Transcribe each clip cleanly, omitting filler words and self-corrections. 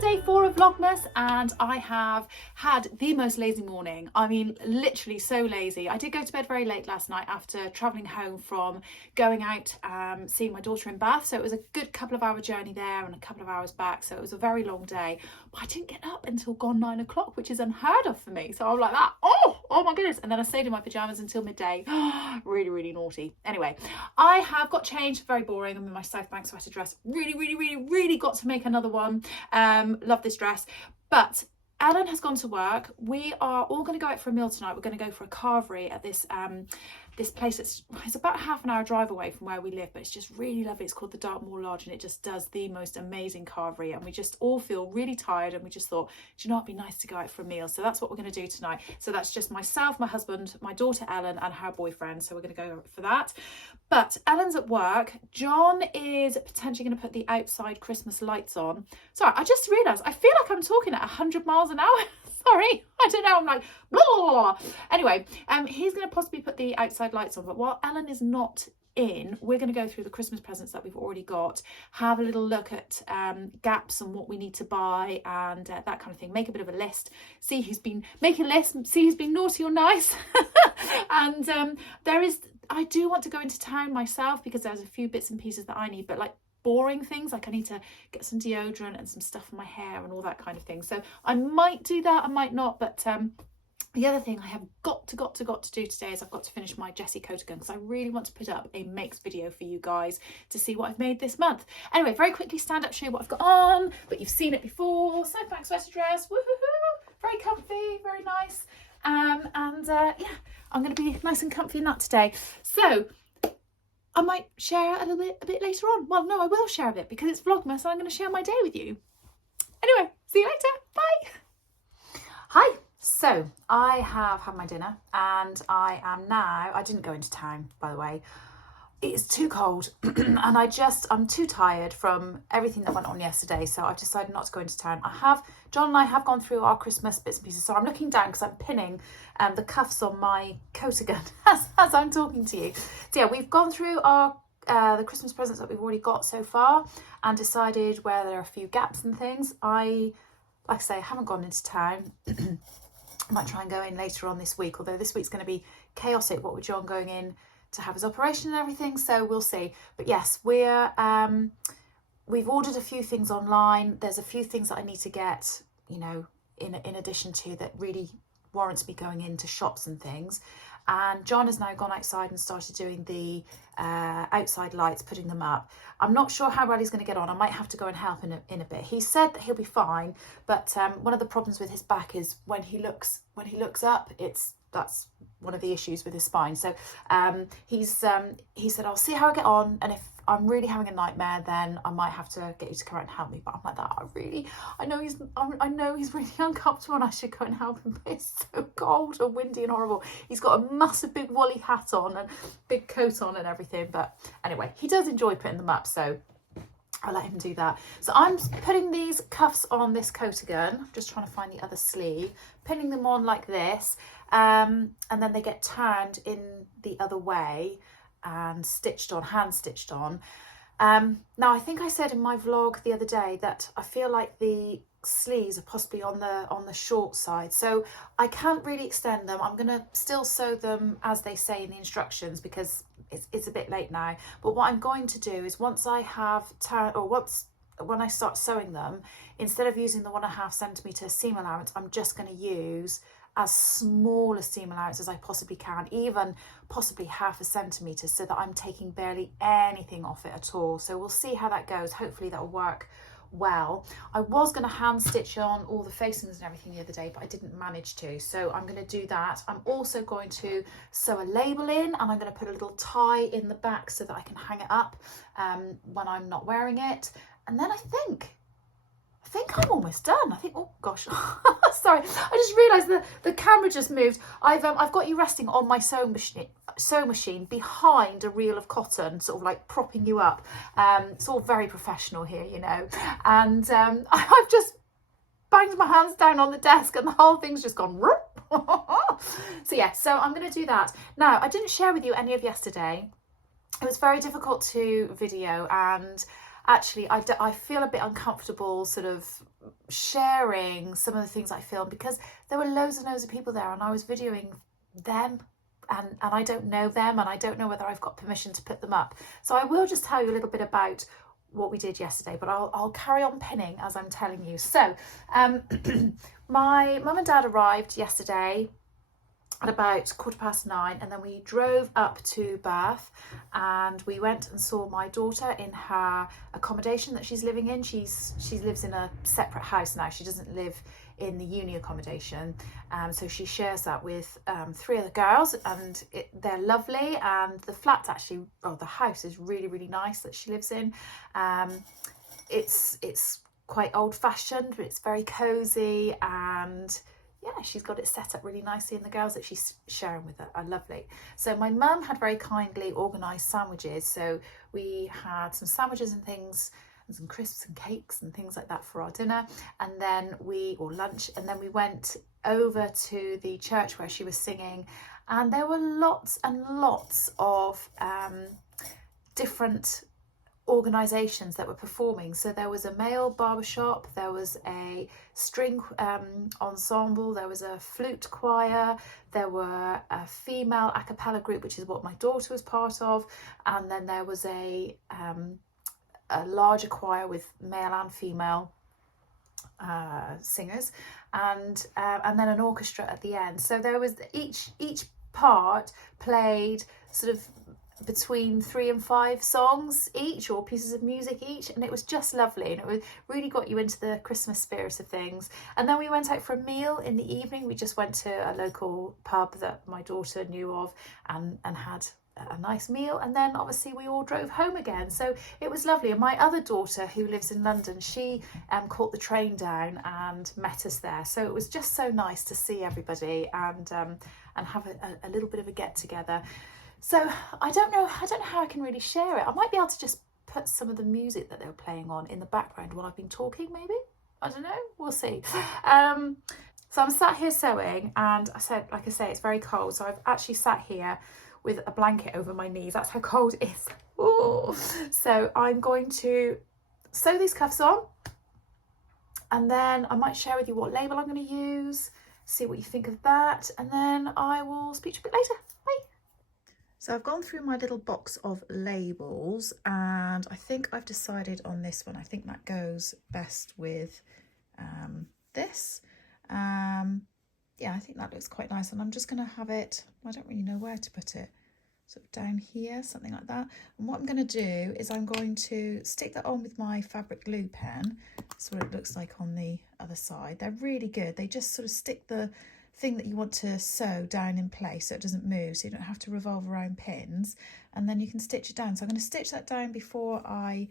day 4 of Vlogmas, and I have had the most lazy morning. I mean, literally so lazy. I did go to bed very late last night after travelling home from going out seeing my daughter in Bath, so it was a good couple of hour journey there and a couple of hours back, so it was a very long day. But I didn't get up until gone 9 o'clock, which is unheard of for me. So I'm like that, oh my goodness. And then I stayed in my pyjamas until midday. Really naughty. Anyway, I have got changed, very boring. I'm in my South Bank sweater dress. Really got to make another one. Love this dress. But Ellen has gone to work. We are all going to go out for a meal tonight. We're going to go for a carvery at this this place. It's about a half an hour drive away from where we live, but it's just really lovely. It's called the Dartmoor Lodge, and it just does the most amazing carvery, and we just all feel really tired, and we just thought, do you know, it'd be nice to go out for a meal. So that's what we're going to do tonight. So that's just myself, my husband, my daughter Ellen, and her boyfriend. So we're going to go for that. But Ellen's at work. John is potentially going to put the outside Christmas lights on. Sorry, I just realised I feel like I'm talking at 100 miles an hour. Sorry, I don't know, I'm like blah, blah, blah. Anyway, he's going to possibly put the outside lights on, but while Ellen is not in, we're going to go through the Christmas presents that we've already got, have a little look at gaps and what we need to buy, and that kind of thing. Make a bit of a list, see who's been making a list, see who's been naughty or nice. And I do want to go into town myself because there's a few bits and pieces that I need, but like boring things, like I need to get some deodorant and some stuff for my hair and all that kind of thing. So I might do that, I might not, but the other thing I have got to do today is I've got to finish my Jessie coat again, because I really want to put up a makes video for you guys to see what I've made this month. Anyway, very quickly stand up, show you what I've got on, but you've seen it before. South Bank sweater dress, woohoo, very comfy, very nice. Yeah, I'm going to be nice and comfy in that today. So I might share a bit later on. Well, no, I will share a bit because it's Vlogmas and I'm going to share my day with you. Anyway, see you later. Bye. Hi. So I have had my dinner and I didn't go into town, by the way. It's too cold and I'm too tired from everything that went on yesterday, so I've decided not to go into town. John and I have gone through our Christmas bits and pieces, so I'm looking down because I'm pinning the cuffs on my coat again as I'm talking to you. So yeah, we've gone through our the Christmas presents that we've already got so far and decided where there are a few gaps and things. Like I say, I haven't gone into town. I might try and go in later on this week, although this week's going to be chaotic, what with John going in to have his operation and everything, so we'll see. But yes, we've ordered a few things online. There's a few things that I need to get, you know, in addition to that really warrants me going into shops and things. And John has now gone outside and started doing the outside lights, putting them up. I'm not sure how well he's going to get on. I might have to go and help in a bit. He said that he'll be fine, but one of the problems with his back is when he looks up, that's one of the issues with his spine. So he said, I'll see how I get on, and if I'm really having a nightmare, then I might have to get you to come out and help me. But I'm like that, I know he's really uncomfortable and I should go and help him, but it's so cold and windy and horrible. He's got a massive big woolly hat on and big coat on and everything, but anyway, he does enjoy putting them up, so I'll let him do that. So I'm putting these cuffs on this coat again. I'm just trying to find the other sleeve, pinning them on like this, and then they get turned in the other way and stitched on, hand stitched on. Now I think I said in my vlog the other day that I feel like the sleeves are possibly on the short side, so I can't really extend them. I'm gonna still sew them as they say in the instructions because it's a bit late now. But what I'm going to do is when I start sewing them, instead of using the 1.5 centimetre seam allowance, I'm just going to use as small a seam allowance as I possibly can, even possibly 0.5 centimetre, so that I'm taking barely anything off it at all. So we'll see how that goes. Hopefully that'll work well. I was going to hand stitch on all the facings and everything the other day, but I didn't manage to, so I'm going to do that. I'm also going to sew a label in, and I'm going to put a little tie in the back so that I can hang it up when I'm not wearing it. And then I think I'm almost done. I think, oh gosh, sorry, I just realised the camera just moved. I've got you resting on my sewing machine behind a reel of cotton, sort of like propping you up. It's all very professional here, you know. And I've just banged my hands down on the desk and the whole thing's just gone whoop. So yeah, so I'm going to do that. Now, I didn't share with you any of yesterday. It was very difficult to video, and actually I feel a bit uncomfortable sort of sharing some of the things I filmed, because there were loads and loads of people there and I was videoing them, and I don't know them, and I don't know whether I've got permission to put them up. So I will just tell you a little bit about what we did yesterday, but I'll carry on pinning as I'm telling you. So my mum and dad arrived yesterday at about 9:15, and then we drove up to Bath and we went and saw my daughter in her accommodation that she's living in. She lives in a separate house now. She doesn't live in the uni accommodation, so she shares that with 3 other girls, and they're lovely. And the flat's actually, the house is really, really nice that she lives in. It's quite old-fashioned, but it's very cozy, and yeah, she's got it set up really nicely, and the girls that she's sharing with are lovely. So my mum had very kindly organised sandwiches, so we had some sandwiches and things, and some crisps and cakes and things like that for our dinner, and then lunch, and then we went over to the church where she was singing, and there were lots and lots of different organisations that were performing. So there was a male barbershop, there was a string ensemble, there was a flute choir, there were a female a cappella group, which is what my daughter was part of, and then there was a larger choir with male and female singers, and then an orchestra at the end. So there was each part played sort of between 3 and 5 songs each, or pieces of music each, and it was just lovely, and it really got you into the Christmas spirit of things. And then we went out for a meal in the evening. We just went to a local pub that my daughter knew of and had a nice meal, and then obviously we all drove home again. So it was lovely. And my other daughter, who lives in London, she caught the train down and met us there. So it was just so nice to see everybody and have a little bit of a get together. So I don't know how I can really share it. I might be able to just put some of the music that they were playing on in the background while I've been talking, maybe. I don't know, we'll see. So I'm sat here sewing, and like I say, it's very cold. So I've actually sat here with a blanket over my knees. That's how cold it is. Ooh. So I'm going to sew these cuffs on, and then I might share with you what label I'm going to use, see what you think of that, and then I will speak to you a bit later. Bye. So I've gone through my little box of labels, and I think I've decided on this one. I think that goes best with this. Yeah, I think that looks quite nice, and I'm just going to have it, I don't really know where to put it, sort of down here, something like that. And what I'm going to do is I'm going to stick that on with my fabric glue pen. That's what it looks like on the other side. They're really good. They just sort of stick the thing that you want to sew down in place so it doesn't move, so you don't have to revolve around pins, and then you can stitch it down. So I'm going to stitch that down before I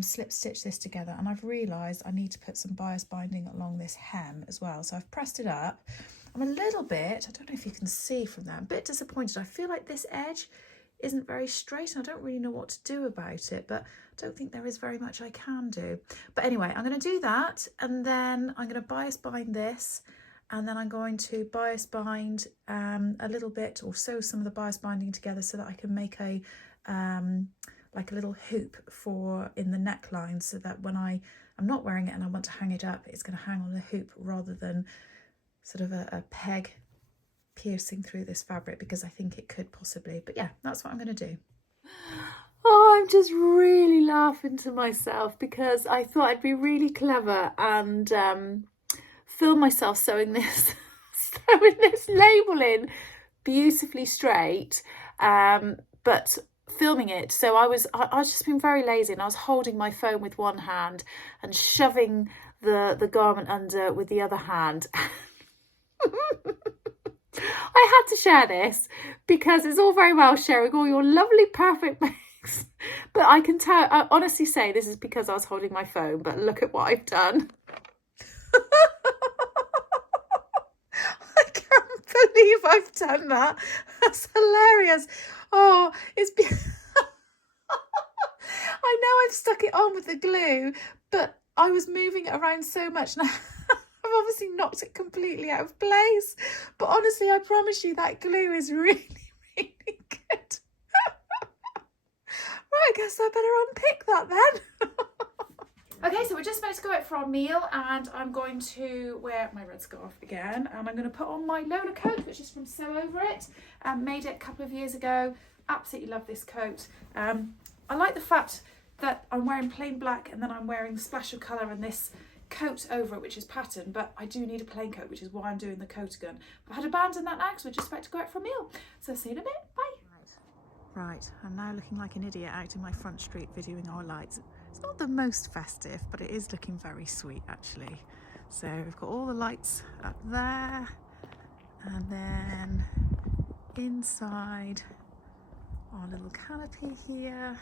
slip stitch this together, and I've realised I need to put some bias binding along this hem as well. So I've pressed it up. I'm a little bit, I don't know if you can see from that, a bit disappointed. I feel like this edge isn't very straight, and I don't really know what to do about it, but I don't think there is very much I can do. But anyway, I'm going to do that, and then I'm going to bias bind this, and then I'm going to bias bind a little bit, or sew some of the bias binding together so that I can make a like a little hoop for in the neckline, so that when I'm not wearing it and I want to hang it up, it's going to hang on the hoop rather than sort of a peg piercing through this fabric, because I think it could possibly. But yeah, that's what I'm going to do. Oh, I'm just really laughing to myself because I thought I'd be really clever and film myself sewing this label in beautifully straight, but filming it. So I was just being very lazy, and I was holding my phone with one hand and shoving the garment under with the other hand. I had to share this because it's all very well sharing all your lovely perfect makes, but I can tell, I honestly say this is because I was holding my phone, but look at what I've done. I can't believe I've done that. That's hilarious. Oh, I know I've stuck it on with the glue, but I was moving it around so much, and I've obviously knocked it completely out of place. But honestly, I promise you that glue is really, really good. Right, I guess I better unpick that then. Okay, so we're just about to go out for our meal, and I'm going to wear my red scarf again, and I'm going to put on my Lola coat, which is from Sew Over It. Made it a couple of years ago. Absolutely love this coat. I like the fact that I'm wearing plain black and then I'm wearing the splash of colour and this coat over it, which is patterned, but I do need a plain coat, which is why I'm doing the coat again. I've had to abandon that now because we're just about to go out for a meal. So see you in a bit. Bye. Right, I'm now looking like an idiot out in my front street videoing our lights. It's not the most festive, but it is looking very sweet actually. So we've got all the lights up there, and then inside our little canopy here,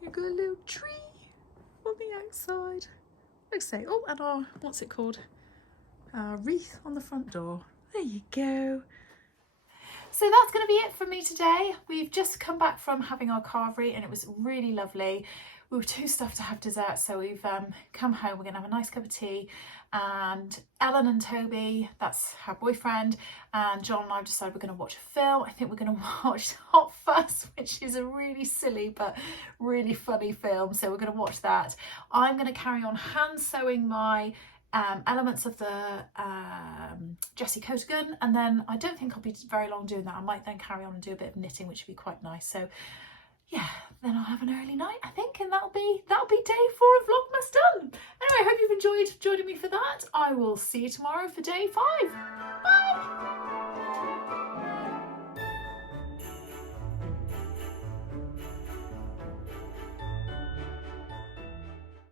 you've got a little tree on the outside. Like I say, oh, and our, what's it called? Wreath on the front door. There you go. So that's going to be it for me today. We've just come back from having our carvery and it was really lovely. We were too stuffed to have dessert, so we've come home. We're going to have a nice cup of tea, and Ellen and Toby, that's her boyfriend, and John and I decided we're going to watch a film. I think we're going to watch Hot Fuzz, which is a really silly but really funny film, so we're going to watch that. I'm going to carry on hand sewing my elements of the Jessie Coatigan, and then I don't think I'll be very long doing that. I might then carry on and do a bit of knitting, which would be quite nice. So yeah, then I'll have an early night, I think, and that'll be day 4 of Vlogmas done. Anyway, I hope you've enjoyed joining me for that. I will see you tomorrow for day 5. Bye.